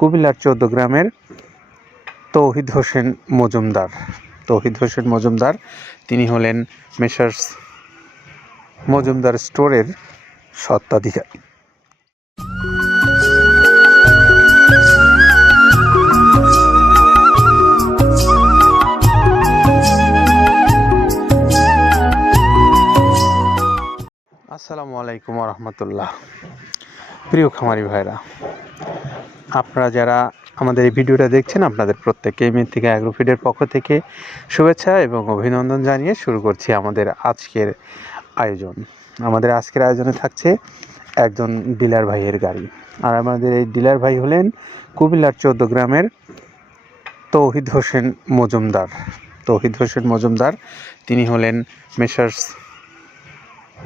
কুমিল্লার চৌদ্দ গ্রামের তৌহিদ হোসেন মজুমদার। তৌহিদ হোসেন মজুমদার, তিনি হলেন মেসার্স মজুমদার স্টোরের স্বত্বাধিকারী। আসসালামু আলাইকুম রহমতুল্লাহ। প্রিয় খামারি ভাইরা, আপনারা যারা আমাদের এই ভিডিওটা দেখছেন, আপনাদের প্রত্যেককে মৃত্তিকা অ্যাগ্রোফিডের পক্ষ থেকে শুভেচ্ছা এবং অভিনন্দন জানিয়ে শুরু করছি আমাদের আজকের আয়োজন। আমাদের আজকের আয়োজনে থাকছে একজন ডিলার ভাইয়ের গাড়ি। আর আমাদের এই ডিলার ভাই হলেন কুমিল্লার চৌদ্দ গ্রামের তৌহিদ হোসেন মজুমদার। তৌহিদ হোসেন মজুমদার, তিনি হলেন মেসার্স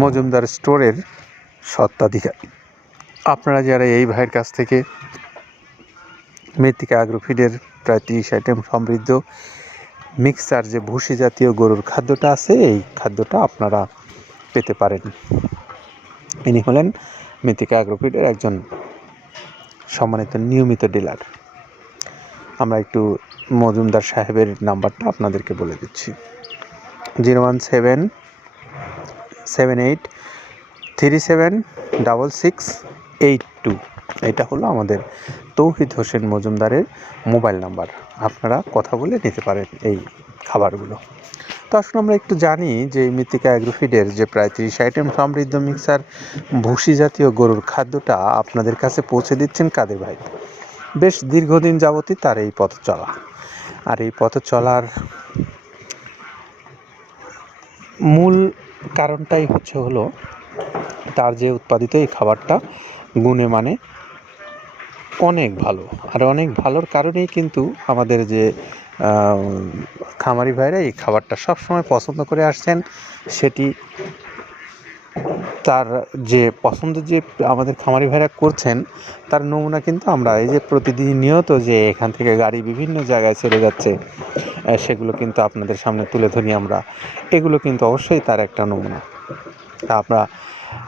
মজুমদার স্টোরের স্বত্বাধিকারী। আপনারা যারা এই ভাইয়ের কাছ থেকে মৃত্তিকা আগ্রোফিডের প্রায় তিরিশ আইটেম সমৃদ্ধ মিক্সার যে ভুসি জাতীয় গরুর খাদ্যটা আছে, এই খাদ্যটা আপনারা পেতে পারেন। ইনি হলেন মৃত্তিকা আগ্রোফিডের একজন সম্মানিত নিয়মিত ডিলার। আমরা একটু মজুমদার সাহেবের নাম্বারটা আপনাদেরকে বলে দিচ্ছি। Zero one seven seven eight, three seven, double six eight two. এটা হলো আমাদের তৌহিদ হোসেন মজুমদারের মোবাইল নাম্বার। আপনারা কথা বলে নিতে পারেন এই খাবারগুলো। তো আসলে আমরা একটু জানি যে মৃত্তিকা অ্যাগ্রোফিডের যে প্রায় তিরিশ আইটেম সমৃদ্ধ মিক্সার, ভুসি জাতীয় গরুর খাদ্যটা আপনাদের কাছে পৌঁছে দিচ্ছেন কাদের ভাই? বেশ দীর্ঘদিন যাবতই তার এই পথ চলা। আর এই পথ চলার মূল কারণটাই হচ্ছে হলো তার যে উৎপাদিত এই খাবারটা গুণে মানে অনেক ভালো। আর অনেক ভালোর কারণেই কিন্তু আমাদের যে খামারি ভাইরা এই খাবারটা সবসময় পছন্দ করে আসছেন, সেটি তার যে পছন্দ যে আমাদের খামারি ভাইরা করছেন, তার নমুনা কিন্তু আমরা এই যে প্রতিদিন নিয়ত যে এখান থেকে গাড়ি বিভিন্ন জায়গায় ছেড়ে যাচ্ছে সেগুলো কিন্তু আপনাদের সামনে তুলে ধরি আমরা। এগুলো কিন্তু অবশ্যই তার একটা নমুনা। আমরা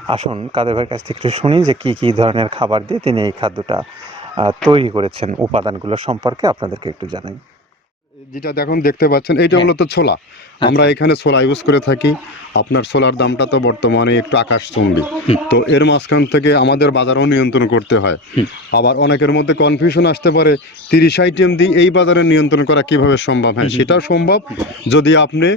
আসুন কাদের ভাইয়ের কাছ থেকে একটু শুনি যে কি কি ধরনের খাবার দিয়ে তিনি এই খাদ্যটা তৈরি করেছেন উপাদানগুলো সম্পর্কে আপনাদেরকে একটু জানাই। যেটা দেখুন দেখতে পাচ্ছেন এইটা হ্যাঁ। মূলত ছোলা। আমরা এখানে ছোলা ইউজ করে থাকি। আপনার ছোলার দামটা তো বর্তমানে একটু আকাশচুম্বী। হুম। তো এর মাঝখান থেকে আমাদের বাজারও নিয়ন্ত্রণ করতে হয়। আবার অনেকের মধ্যে কনফিউশন আসতে পারে তিরিশ আইটেম দিয়ে এই বাজারে নিয়ন্ত্রণ করা কীভাবে সম্ভব? হ্যাঁ। সেটাও সম্ভব। যদি আপনি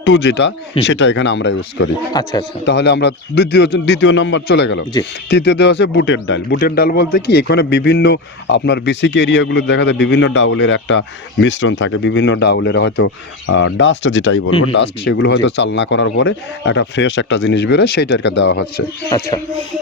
টু যেটা সেটা এখানে আমরা ইউজ করি। আচ্ছা আচ্ছা। তাহলে আমরা দ্বিতীয় দ্বিতীয় নম্বর চলে গেল। তৃতীয় দেওয়া আছে বুটের ডাল। বুটের ডাল বলতে কি এখানে বিভিন্ন আপনার বেসিক এরিয়াগুলো দেখা যায় বিভিন্ন ডাউলের একটা মিশ্রণ থাকে বিভিন্ন ডাউলের হয়তো ডাস্ট যেটাই বলব ডাস্ট সেগুলো হয়তো চালনা করার পরে একটা ফ্রেশ একটা জিনিস বেরোয় সেইটাকে দেওয়া হচ্ছে। আচ্ছা।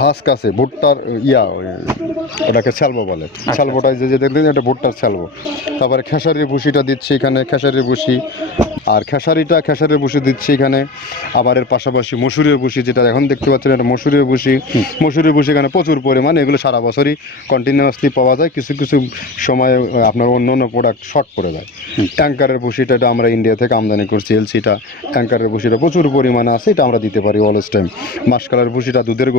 হাস্ক আছে ভুট্টার ইয়া ওই ওটাকে স্যালবো বলে। স্যালবোটা যে যে দেখবেন এটা ভুট্টার স্যালবো তারপরে খেসারির ভুসিটা দিচ্ছি এখানে খেসারির ভুসি আর খেসারিটা খেসারির ভুসি দিচ্ছি এখানে। আবার এর পাশাপাশি মসুরের ভুসি যেটা এখন দেখতে পাচ্ছেন এটা মসুরের ভুসি মসুরের ভুসি এখানে প্রচুর পরিমাণে এগুলো সারা বছরই কন্টিনিউয়াসলি পাওয়া যায়। কিছু কিছু সময়ে আপনার অন্য অন্য প্রোডাক্ট শর্ট পড়ে যায়। ট্যাঙ্কারের ভুসিটা এটা আমরা ইন্ডিয়া থেকে আমদানি করছি এলসিটা ট্যাঙ্কারের ভুসিটা প্রচুর পরিমাণে আছে এটা আমরা দিতে পারি অলস টাইম মাসকালের ভুসিটা দুধের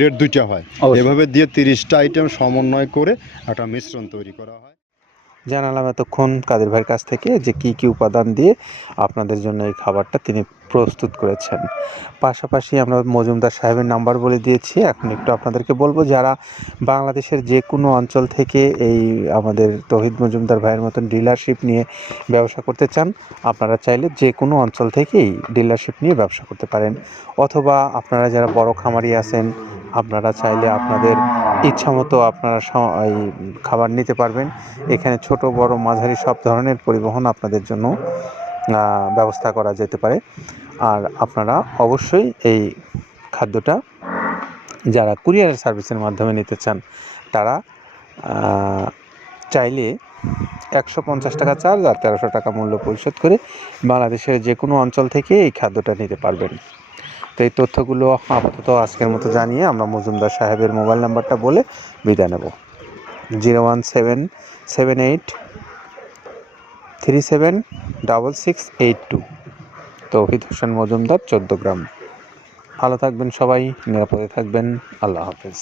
গ্রেড দুইটা হয়। এভাবে দিয়ে তিরিশটা আইটেম সমন্বয় করে একটা মিশ্রণ তৈরি করা হয়। জানালাম এতক্ষণ কাদের ভাইয়ের কাছ থেকে যে কি কি উপাদান দিয়ে আপনাদের জন্য এই খাবারটা তিনি প্রস্তুত করেছেন। পাশাপাশি আমরা মজুমদার সাহেবের নাম্বার বলে দিয়েছি। এখন একটু আপনাদেরকে বলব, যারা বাংলাদেশের যে কোনো অঞ্চল থেকে এই আমাদের তহিদ মজুমদার ভাইয়ের মতন ডিলারশিপ নিয়ে ব্যবসা করতে চান, আপনারা চাইলে যে কোনো অঞ্চল থেকেই ডিলারশিপ নিয়ে ব্যবসা করতে পারেন। অথবা আপনারা যারা বড় খামারি আছেন, আপনারা চাইলে আপনাদের ইচ্ছা মতো আপনারা এই খাবার নিতে পারবেন। এখানে ছোট, বড়, মাঝারি সব ধরনের পরিবহন আপনাদের জন্য ব্যবস্থা করা যেতে পারে। আর আপনারা অবশ্যই এই খাদ্যটা যারা কুরিয়ার সার্ভিসের মাধ্যমে নিতে চান, তারা চাইলে একশো পঞ্চাশ টাকা চার্জ আর তেরোশো টাকা মূল্য পরিশোধ করে বাংলাদেশের যে কোনো অঞ্চল থেকে এই খাদ্যটা নিতে পারবেন। তো এই তথ্যগুলো আপাতত আজকের মতো জানিয়ে আমরা মজুমদার সাহেবের মোবাইল নাম্বারটা বলে বিদায় নেব। Zero one seven seven eight three seven double six eight two. Touhid Hossain Majumder, চোদ্দ গ্রাম। ভালো থাকবেন সবাই, নিরাপদে থাকবেন। আল্লাহ হাফেজ।